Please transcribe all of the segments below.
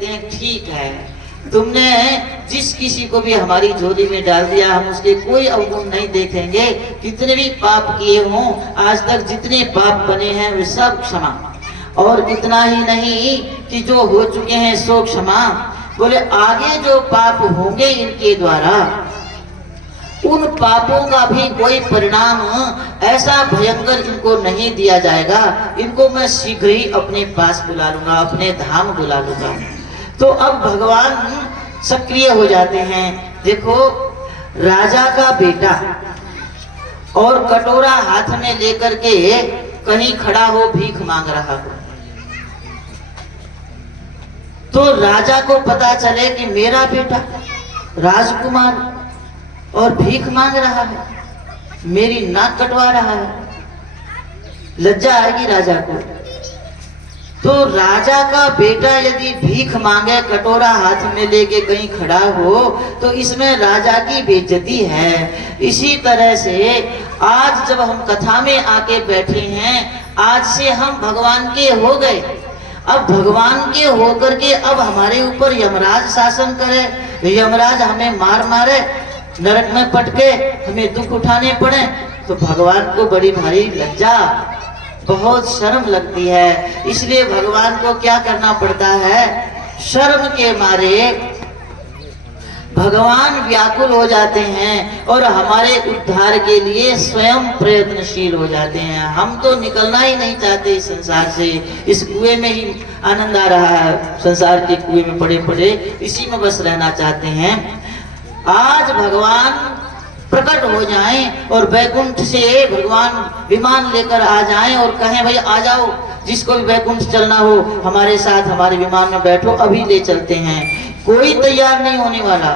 ठीक है, तुमने जिस किसी को भी हमारी झोली में डाल दिया, हम उसके कोई अवगुण नहीं देखेंगे। कितने भी पाप किए हों, आज तक जितने पाप बने हैं वे सब क्षमा। और इतना ही नहीं कि जो हो चुके हैं सो क्षमा, बोले आगे जो पाप होंगे इनके द्वारा, उन पापों का भी कोई परिणाम ऐसा भयंकर इनको नहीं दिया जाएगा। इनको मैं शीघ्र ही अपने पास बुला लूंगा, अपने धाम बुला लूंगा। तो अब भगवान सक्रिय हो जाते हैं। देखो, राजा का बेटा और कटोरा हाथ में लेकर के कहीं खड़ा हो, भीख मांग रहा हो, तो राजा को पता चले कि मेरा बेटा राजकुमार और भीख मांग रहा है, मेरी नाक कटवा रहा है, लज्जा आएगी राजा को। तो राजा का बेटा यदि भीख मांगे, कटोरा हाथ में लेके कहीं खड़ा हो, तो इसमें राजा की बेइज्जती है। इसी तरह से आज जब हम कथा में आके बैठे हैं, आज से हम भगवान के हो गए। अब भगवान के होकर के अब हमारे ऊपर यमराज शासन करे, यमराज हमें मार मारे, नरक में पटके हमें दुख उठाने पड़े, तो भगवान को बड़ी भारी लज्जा, बहुत शर्म लगती है। इसलिए भगवान को क्या करना पड़ता है, शर्म के मारे भगवान व्याकुल हो जाते हैं और हमारे उद्धार के लिए स्वयं प्रयत्नशील हो जाते हैं। हम तो निकलना ही नहीं चाहते इस संसार से, इस कुएं में ही आनंद आ रहा है, संसार के कुएं में पड़े पड़े इसी में बस रहना चाहते हैं। आज भगवान प्रकट हो जाएं और वैकुंठ से भगवान विमान लेकर आ जाएं और कहें भाई आ जाओ, जिसको भी वैकुंठ चलना हो हमारे साथ हमारे विमान में बैठो, अभी ले चलते हैं। कोई तैयार नहीं होने वाला,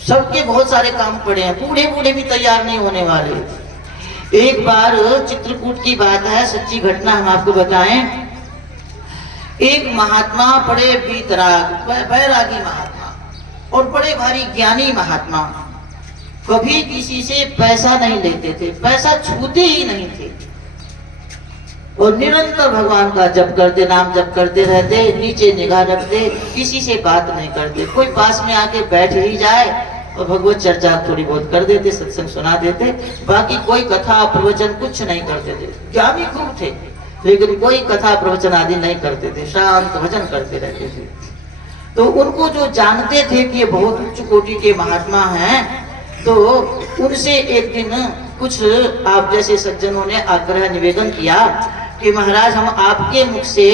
सबके बहुत सारे काम पड़े हैं, बूढ़े बूढ़े भी तैयार नहीं होने वाले। एक बार चित्रकूट की बात है, सच्ची घटना हम आपको बताएं। एक महात्मा, बड़े वीतराग बैरागी महात्मा और बड़े भारी ज्ञानी महात्मा, कभी किसी से पैसा नहीं लेते थे, पैसा छूते ही नहीं थे, और निरंतर भगवान का जप करते, नाम जप करते रहते, नीचे निगाह रखते, किसी से बात नहीं करते। कोई पास में आके बैठ ही जाए और भगवत चर्चा थोड़ी बहुत कर देते, सत्संग सुना देते, बाकी कोई कथा प्रवचन कुछ नहीं करते थे। ज्ञानी खूब थे लेकिन कोई कथा प्रवचन आदि नहीं करते थे, शांत भजन करते रहते थे। तो उनको जो जानते थे कि ये बहुत उच्च कोटि के महात्मा हैं, तो उनसे एक दिन कुछ आप जैसे सज्जनों ने आग्रह निवेदन किया कि महाराज हम आपके मुख से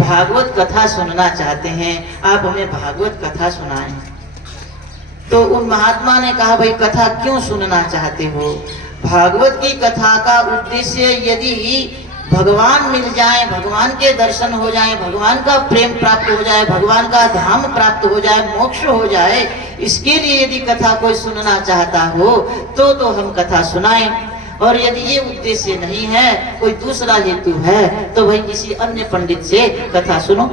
भागवत कथा सुनना चाहते हैं, आप हमें भागवत कथा सुनाएं। तो उन महात्मा ने कहा भाई कथा क्यों सुनना चाहते हो? भागवत की कथा का उद्देश्य यदि भगवान मिल जाए, भगवान के दर्शन हो जाए, भगवान का प्रेम प्राप्त हो जाए, भगवान का धाम प्राप्त हो जाए, मोक्ष हो जाए, इसके लिए यदि कथा कोई सुनना चाहता हो तो हम कथा सुनाएं। और यदि ये उद्देश्य नहीं है, कोई दूसरा हेतु है, तो भाई किसी अन्य पंडित से कथा सुनो।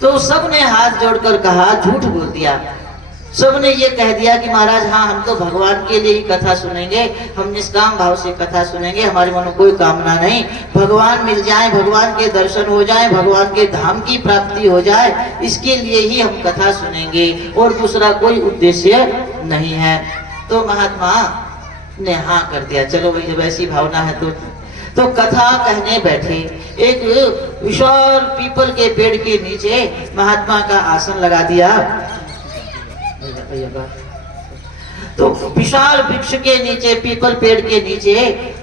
तो सबने हाथ जोड़कर कहा, झूठ बोल दिया। सबने ये कह दिया कि महाराज हाँ, हम तो भगवान के लिए ही कथा सुनेंगे, हम निष्काम भाव से कथा सुनेंगे, हमारे मन में कोई कामना नहीं, भगवान मिल जाए, भगवान के दर्शन हो जाए, भगवान के धाम की प्राप्ति हो जाए, इसके लिए ही हम कथा सुनेंगे और दूसरा कोई उद्देश्य नहीं है। तो महात्मा ने हाँ कर दिया, चलो भाई जब ऐसी भावना है तो कथा कहने बैठे। एक विशाल पीपल के पेड़ के नीचे महात्मा का आसन लगा दिया। तो विशाल वृक्ष के नीचे, पीपल पेड़ के नीचे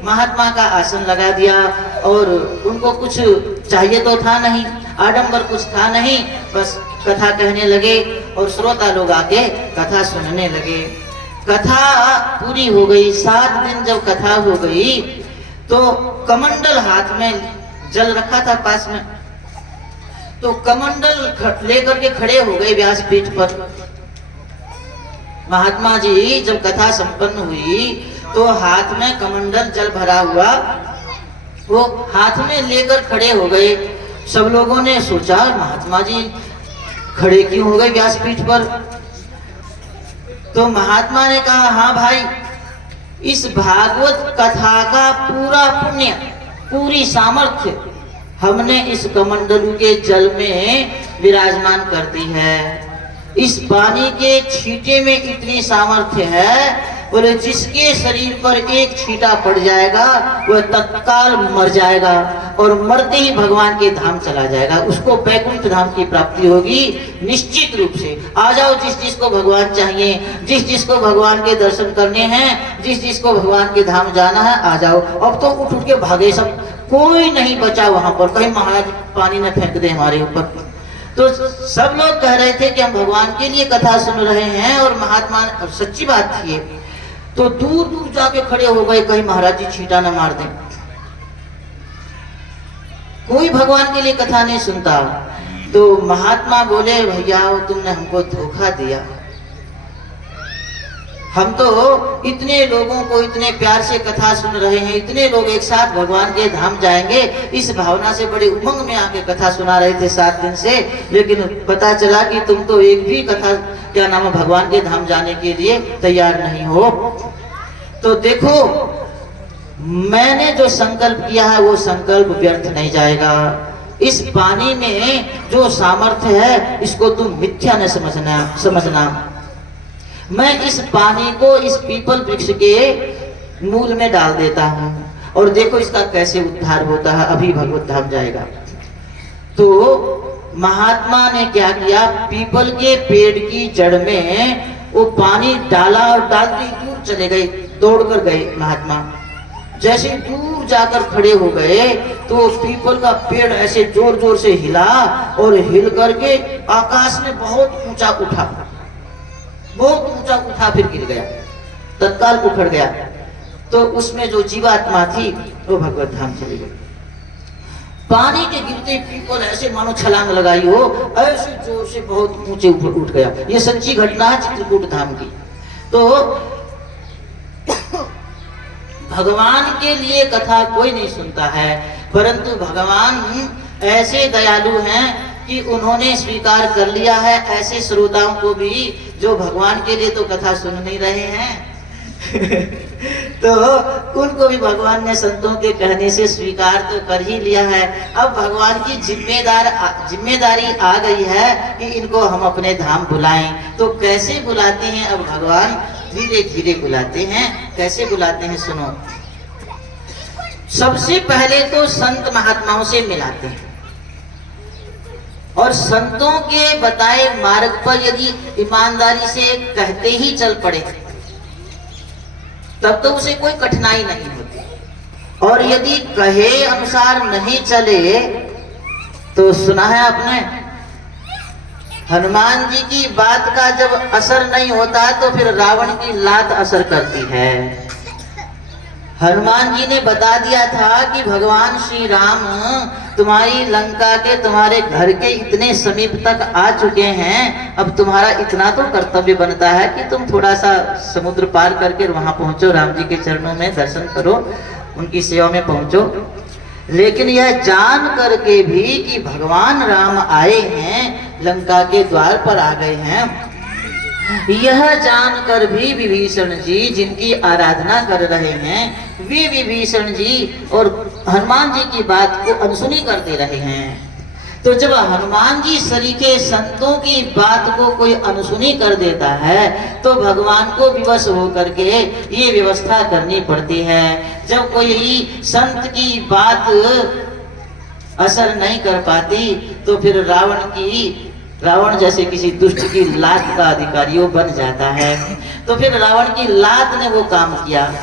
महात्मा का आसन लगा दिया, और उनको कुछ चाहिए तो था नहीं, आडंबर कुछ था नहीं, बस कथा कहने लगे और श्रोता लोग आके कथा सुनने लगे। कथा पूरी हो गई। 7 दिन जब कथा हो गई तो कमंडल हाथ में जल रखा था पास में, तो कमंडल लेकर के खड़े हो गए व्यासपीठ पर। महात्मा जी जब कथा संपन्न हुई तो हाथ में कमंडल जल भरा हुआ वो हाथ में लेकर खड़े हो गए। सब लोगों ने सोचा महात्मा जी खड़े क्यों हो गए व्यासपीठ पर? तो महात्मा ने कहा हाँ भाई, इस भागवत कथा का पूरा पुण्य, पूरी सामर्थ्य हमने इस कमंडलू के जल में विराजमान कर दी है। इस पानी के छींटे में इतनी सामर्थ्य है, बोले जिसके शरीर पर एक छींटा पड़ जाएगा वह तत्काल मर जाएगा और मरते ही भगवान के धाम चला जाएगा, उसको वैकुंठ धाम की प्राप्ति होगी निश्चित रूप से। आ जाओ जिस जिसको भगवान चाहिए, जिस जिसको भगवान के दर्शन करने हैं, जिस जिसको भगवान के धाम जाना है, आ जाओ। अब तो उठ उठ के भागे सब, कोई नहीं बचा वहां पर, कहीं महाराज पानी न फेंक दे हमारे ऊपर। तो सब लोग कह रहे थे कि हम भगवान के लिए कथा सुन रहे हैं और महात्मा, और सच्ची बात थी ये। तो दूर दूर जाके खड़े हो गए, कहीं महाराज जी छींटा न मार दें। कोई भगवान के लिए कथा नहीं सुनता। तो महात्मा बोले, भैया तुमने हमको धोखा दिया। हम तो इतने लोगों को इतने प्यार से कथा सुन रहे हैं, इतने लोग एक साथ भगवान के धाम जाएंगे, इस भावना से बड़े उमंग में आके कथा सुना रहे थे 7 दिन से, लेकिन पता चला कि तुम तो एक भी कथा, क्या नाम है, भगवान के धाम जाने के लिए तैयार नहीं हो। तो देखो, मैंने जो संकल्प किया है वो संकल्प व्यर्थ नहीं जाएगा। इस पानी में जो सामर्थ्य है इसको तुम मिथ्या न समझना। मैं इस पानी को इस पीपल वृक्ष के मूल में डाल देता हूँ और देखो इसका कैसे उद्धार होता है, अभी भगवत धाम जाएगा। तो महात्मा ने क्या किया, पीपल के पेड़ की जड़ में वो पानी डाला और डालते ही दूर चले गए, दौड़कर गए महात्मा। जैसे दूर जाकर खड़े हो गए तो पीपल का पेड़ ऐसे जोर जोर से हिला और हिल करके आकाश में बहुत ऊंचा उठा, बहुत ऊंचा उठा, फिर गिर गया, तत्काल उखड़ गया। तो उसमें जो जीवात्मा थी वो भगवत धाम चली गई। पानी के गिरते पीपल ऐसे मानो छलांग लगाई हो, ऐसे जोर से बहुत ऊंचे ऊपर उठ गया। ये सच्ची घटना है चित्रकूट धाम की। तो भगवान के लिए कथा कोई नहीं सुनता है, परंतु भगवान ऐसे दयालु हैं कि उन्होंने स्वीकार कर लिया है ऐसे श्रोताओं को भी जो भगवान के लिए तो कथा सुन नहीं रहे हैं तो उनको भी भगवान ने संतों के कहने से स्वीकार तो कर ही लिया है। अब भगवान की जिम्मेदारी आ गई है कि इनको हम अपने धाम बुलाएं। तो कैसे बुलाते हैं अब भगवान, धीरे धीरे बुलाते हैं। कैसे बुलाते हैं सुनो। सबसे पहले तो संत महात्माओं से मिलाते हैं और संतों के बताए मार्ग पर यदि ईमानदारी से कहते ही चल पड़े तब तो उसे कोई कठिनाई नहीं होती। और यदि कहे अनुसार नहीं चले तो सुना है आपने, हनुमान जी की बात का जब असर नहीं होता तो फिर रावण की लात असर करती है। हनुमान जी ने बता दिया था कि भगवान श्री राम तुम्हारी लंका के, तुम्हारे घर के इतने समीप तक आ चुके हैं, अब तुम्हारा इतना तो कर्तव्य बनता है कि तुम थोड़ा सा समुद्र पार करके वहां पहुंचो, राम जी के चरणों में दर्शन करो, उनकी सेवा में पहुंचो। लेकिन यह जान करके भी कि भगवान राम आए हैं, लंका के द्वार पर आ गए हैं, यह जानकर भी विभीषण जी जिनकी आराधना कर रहे हैं, वे विभीषण जी और हनुमान जी की बात को अनसुनी करते रहे हैं। तो जब हनुमान जी सरीखे संतों की बात को कोई अनसुनी कर देता है तो भगवान को विवश होकर के ये व्यवस्था करनी पड़ती है। जब कोई संत की बात असर नहीं कर पाती तो फिर रावण जैसे किसी दुष्ट की लात का अधिकारी वो बन जाता है। तो फिर रावण की लात ने वो काम किया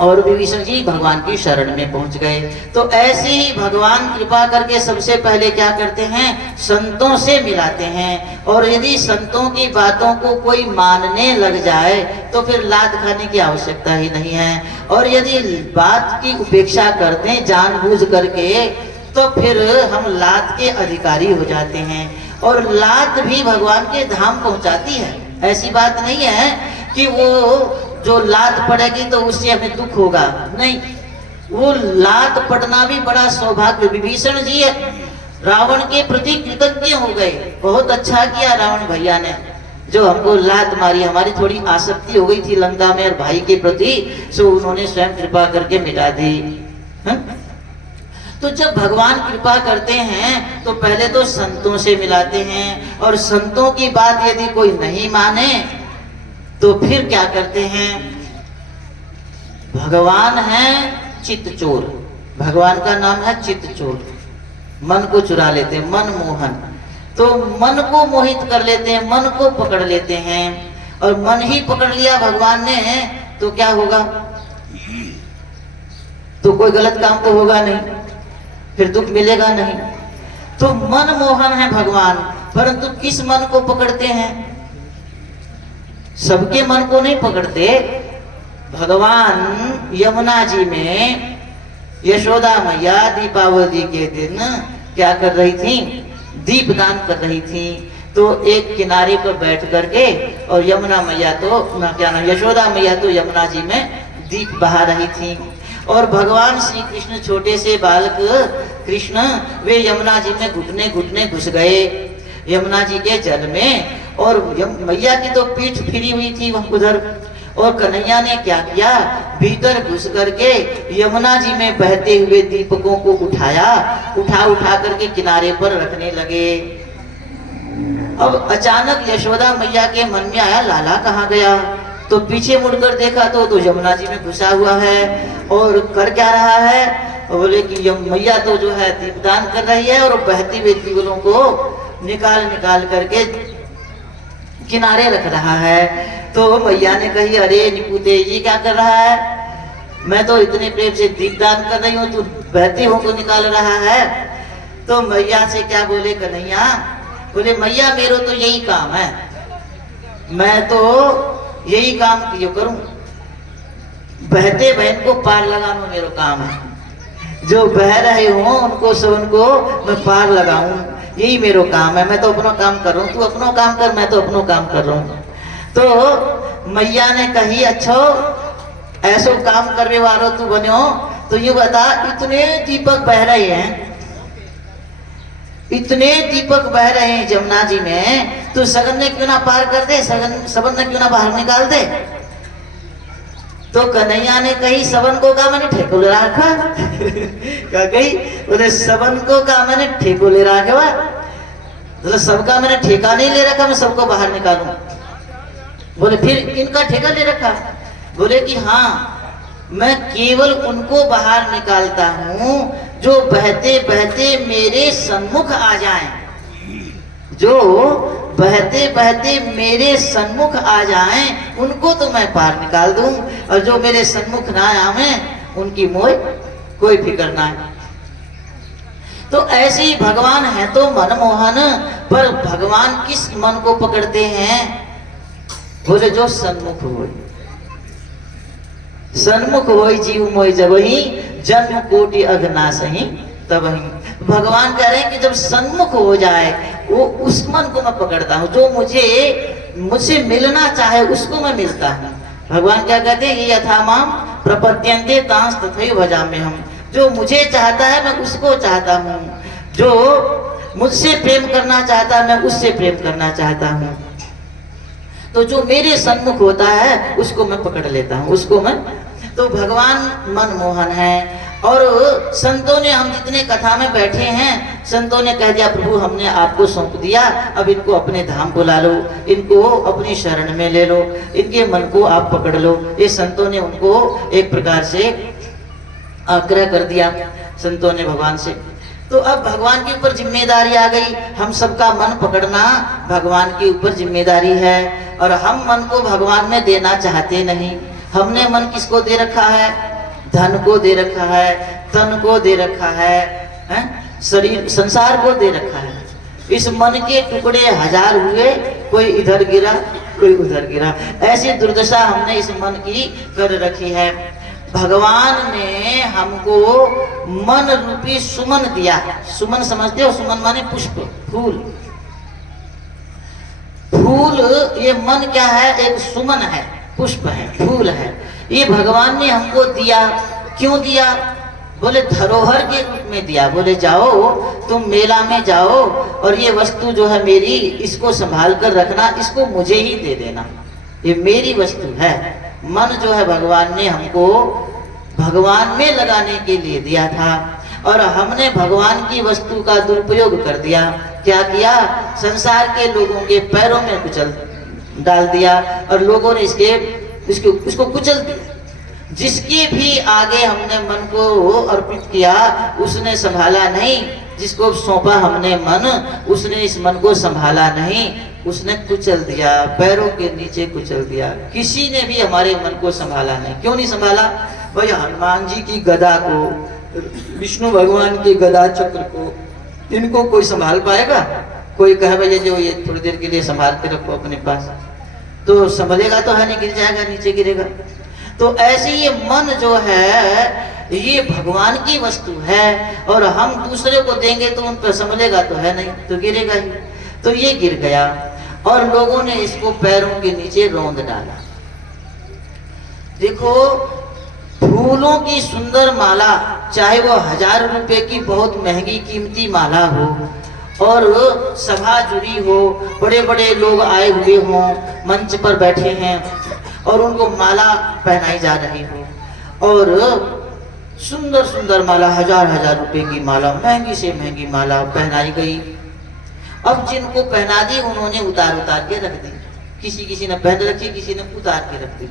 और विभीषण जी भगवान की शरण में पहुंच गए। तो ऐसे ही भगवान कृपा करके सबसे पहले क्या करते हैं, संतों से मिलाते हैं। और यदि संतों की बातों को कोई मानने लग जाए तो फिर लात खाने की आवश्यकता ही नहीं है। और यदि बात की उपेक्षा करते हैं जानबूझ करके तो फिर हम लात के अधिकारी हो जाते हैं। और लात भी भगवान के धाम पहुंचाती है। ऐसी बात नहीं है कि वो जो लात पड़ेगी तो उससे हमें दुख होगा, नहीं, वो लात पड़ना भी बड़ा सौभाग्य। विभीषण जी रावण के प्रति कृतज्ञ हो गए, बहुत अच्छा किया रावण भैया ने जो हमको लात मारी, हमारी थोड़ी आसक्ति हो गई थी लंका में और भाई के प्रति, सो उन्होंने स्वयं कृपा करके मिटा दी। तो जब भगवान कृपा करते हैं तो पहले तो संतों से मिलाते हैं, और संतों की बात यदि कोई नहीं माने तो फिर क्या करते हैं? भगवान है चित्त चोर, भगवान का नाम है चित्त चोर, मन को चुरा लेते हैं, मन मोहन। तो मन को मोहित कर लेते हैं, मन को पकड़ लेते हैं, और मन ही पकड़ लिया भगवान ने तो क्या होगा? तो कोई गलत काम तो होगा नहीं, फिर दुख मिलेगा नहीं। तो मन मोहन है भगवान, परंतु किस मन को पकड़ते हैं? सबके मन को नहीं पकड़ते। भगवान यमुना जी में यशोदा मैया दीपावली के दिन क्या कर रही थी? दीपदान कर रही थी। तो एक किनारे पर बैठ करके, और यमुना मैया तो क्या नाम, यशोदा मैया तो यमुना जी में दीप बहा रही थी, और भगवान श्री कृष्ण छोटे से बालक कृष्ण वे यमुना जी में घुटने घुटने घुस गए यमुना जी के जल में, और मैया की तो पीठ फिरी हुई थी वह उधर, और कन्हैया ने क्या किया? भीतर घुस करके यमुना जी में बहते हुए दीपकों को उठाया, उठा उठा करके किनारे पर रखने लगे। अब अचानक यशोदा मैया के मन में आया, लाला कहाँ गया? तो पीछे मुड़कर देखा तो यमुना जी में घुसा हुआ है, और कर क्या रहा है? बोले कि मैया तो जो है दीपदान कर रही है, और बहती हुई दीपकों को निकाल निकाल करके किनारे रख रहा है। तो मैया ने कही, अरे निपुते ये क्या कर रहा है? मैं तो इतने प्रेम से दीपदान कर रही हूँ, तू बहती हो को निकाल रहा है। तो मैया से क्या बोले कन्हैया? बोले मैया मेरो तो यही काम है, मैं तो यही काम क्यों करूं, बहते बहन को पार लगाना मेरा काम है, जो बह रहे हो उनको सबन को मैं पार लगाऊं, यही मेरा काम है। मैं तो अपना काम कर रहा हूँ, तू अपना काम कर, मैं तो अपना काम कर रहा हूँ। तो मैया ने कही, अच्छा ऐसो काम करने वालो तू बनो, तो ये बता इतने दीपक बह रहे हैं, इतने दीपक बह रहे हैं जमुना जी में, तो सगन ने क्यों ना पार कर दे, सबन ने क्यों ना बाहर निकाल दे? तो कन्हैया ने कही, सबन को का मैंने ठेको ले रखा क्या कही? बोले सबन को का मैंने ठेको ले रखा, तो सबका मैंने ठेका नहीं ले रखा, मैं सबको बाहर निकालूं। बोले फिर इनका ठेका ले रखा? बोले कि हाँ, मैं केवल उनको बाहर निकालता हूँ जो बहते बहते मेरे सम्मुख आ जाएं, जो बहते बहते मेरे सम्मुख आ जाएं उनको तो मैं पार निकाल दूं, और जो मेरे सम्मुख ना आवे उनकी मोह कोई फिक्र ना है। तो ऐसे ही भगवान है तो मनमोहन, पर भगवान किस मन को पकड़ते हैं? बोले जो सन्मुख हो, सन्मुख हो जीव मोहि जब ही जन्म कोटि अघनासहि तब ही। भगवान कह रहे हैं कि जब सन्मुख हो जाए वो उस मन को मैं पकड़ता हूँ, जो मुझसे मिलना चाहे उसको मैं मिलता हूँ। भगवान क्या कहते हैं? ये यथा माम प्रपद्यन्ते तांस तथैव भजाम्य हम, जो मुझे चाहता है मैं उसको चाहता हूँ, जो मुझसे प्रेम करना चाहता है मैं उससे प्रेम करना चाहता हूँ। तो जो मेरे सन्मुख होता है उसको मैं पकड़ लेता हूँ, उसको मैं। तो भगवान मनमोहन है। और संतों ने, हम जितने कथा में बैठे हैं, संतों ने कह दिया प्रभु हमने आपको सौंप दिया, अब इनको अपने धाम बुला लो, इनको अपनी शरण में ले लो, इनके मन को आप पकड़ लो। ये संतों ने उनको एक प्रकार से आग्रह कर दिया, संतों ने भगवान से। तो अब भगवान के ऊपर जिम्मेदारी आ गई, हम सबका मन पकड़ना भगवान के ऊपर जिम्मेदारी है। और हम मन को भगवान में देना चाहते नहीं। हमने मन किसको दे रखा है? धन को दे रखा है, तन को दे रखा है, शरीर संसार को दे रखा है। इस मन के टुकड़े हजार हुए, कोई इधर गिरा कोई उधर गिरा, ऐसी दुर्दशा हमने इस मन की कर रखी है। भगवान ने हमको मन रूपी सुमन दिया। सुमन समझते हो? सुमन माने पुष्प, फूल। फूल, ये मन क्या है? एक सुमन है, पुष्प है, फूल है। ये भगवान ने हमको दिया। क्यों दिया? बोले धरोहर के रूप में दिया। बोले जाओ तुम मेला में जाओ और ये वस्तु जो है मेरी, इसको संभाल कर रखना, इसको मुझे ही दे देना, ये मेरी वस्तु है। मन जो है भगवान ने हमको भगवान में लगाने के लिए दिया था। और हमने भगवान की वस्तु का दुरुपयोग कर दिया। क्या किया? संसार के लोगों के पैरों में कुचल डाल दिया और लोगों ने इसको कुचल दिया। जिसके भी आगे हमने मन को अर्पित किया उसने संभाला नहीं, जिसको सौंपा हमने मन उसने इस मन को संभाला नहीं, उसने कुचल दिया, पैरों के नीचे कुचल दिया। किसी ने भी हमारे मन को संभाला नहीं। क्यों नहीं संभाला? भाई हनुमान जी की गदा को, विष्णु भगवान की गदा चक्र को, इनको कोई संभाल पाएगा? कोई कहे भैया जो ये थोड़ी देर के लिए संभाल के रखो अपने पास, तो संभलेगा तो है नहीं, गिर जाएगा, नीचे गिरेगा। तो ऐसे ये मन जो है ये भगवान की वस्तु है और हम दूसरे को देंगे तो उन पर संभलेगा तो है नहीं, तो गिरेगा ही। तो ये गिर गया और लोगों ने इसको पैरों के नीचे रौंद डाला। देखो, फूलों की सुंदर माला, चाहे वो 1000 रुपए की बहुत महंगी कीमती माला हो और सभा जुड़ी हो, बड़े बड़े लोग आए हुए हों, मंच पर बैठे हैं और उनको माला पहनाई जा रही हो और सुंदर सुंदर माला, 1000 रुपए की माला, महंगी से महंगी माला पहनाई गई। अब जिनको पहना दी उन्होंने उतार के रख दी, किसी ने पहन रखी, किसी ने उतार के रख दी।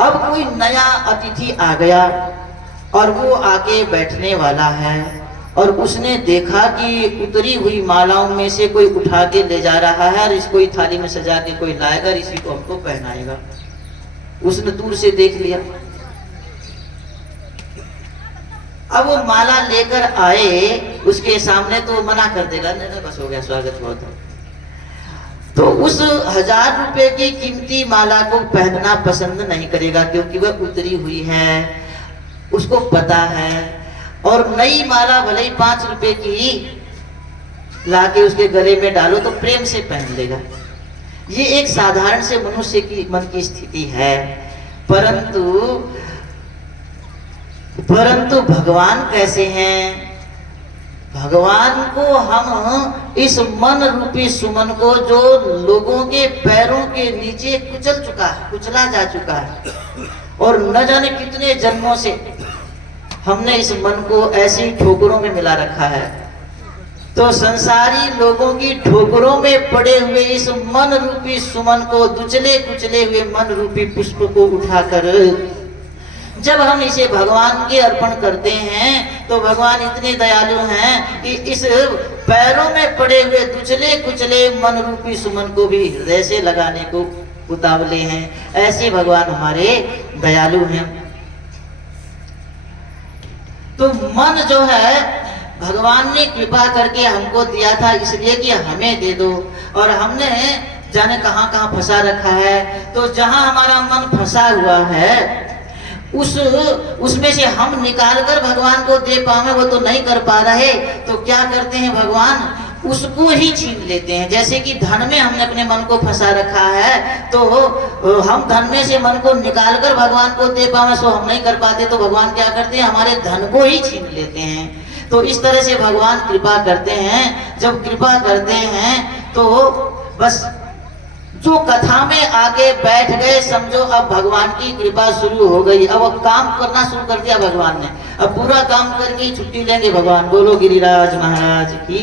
अब कोई नया अतिथि आ गया और वो आके बैठने वाला है और उसने देखा कि उतरी हुई मालाओं में से कोई उठा के ले जा रहा है और इसको थाली में सजा के कोई लाएगा, इसी को हमको पहनाएगा। उसने दूर से देख लिया। अब वो माला लेकर आए उसके सामने तो मना कर देगा, नहीं बस हो गया, स्वागत बहुत है। तो उस 1000 रुपए की कीमती माला को पहनना पसंद नहीं करेगा क्योंकि वह उतरी हुई है, उसको पता है। और नई माला भले ही 5 रुपए की लाके उसके गले में डालो तो प्रेम से पहन लेगा। ये एक साधारण से मनुष्य की मन की स्थिति है। परंतु भगवान कैसे हैं? भगवान को हम इस मन रूपी सुमन को जो लोगों के पैरों के नीचे कुचल चुका है, कुचला जा चुका है और न जाने कितने जन्मों से हमने इस मन को ऐसी ठोकरों में मिला रखा है, तो संसारी लोगों की ठोकरों में पड़े हुए इस मन रूपी सुमन को, दुचले कुचले हुए मन रूपी पुष्प को उठाकर जब हम इसे भगवान के अर्पण करते हैं तो भगवान इतने दयालु हैं कि इस पैरों में पड़े हुए दुचले कुचले मन रूपी सुमन को भी हृदय से लगाने को उतावले हैं। ऐसे भगवान हमारे दयालु हैं। तो मन जो है भगवान ने कृपा करके हमको दिया था इसलिए कि हमें दे दो, और हमने जाने कहां कहां फंसा रखा है। तो जहां हमारा मन फंसा हुआ है उसमें से हम निकाल कर भगवान को दे पावे वो तो नहीं कर पा रहे, तो क्या करते हैं भगवान उसको ही छीन लेते हैं। जैसे कि धन में हमने अपने मन को फंसा रखा है तो हम धन में से मन को निकाल कर भगवान को दे पावे सो हम नहीं कर पाते, तो भगवान क्या करते हैं हमारे धन को ही छीन लेते हैं। तो इस तरह से भगवान कृपा करते हैं। जब कृपा करते हैं तो बस जो कथा में आगे बैठ गए समझो अब भगवान की कृपा शुरू हो गई। अब काम करना शुरू कर दिया भगवान ने, अब पूरा काम करके ही छुट्टी लेंगे भगवान। बोलो गिरिराज महाराज की।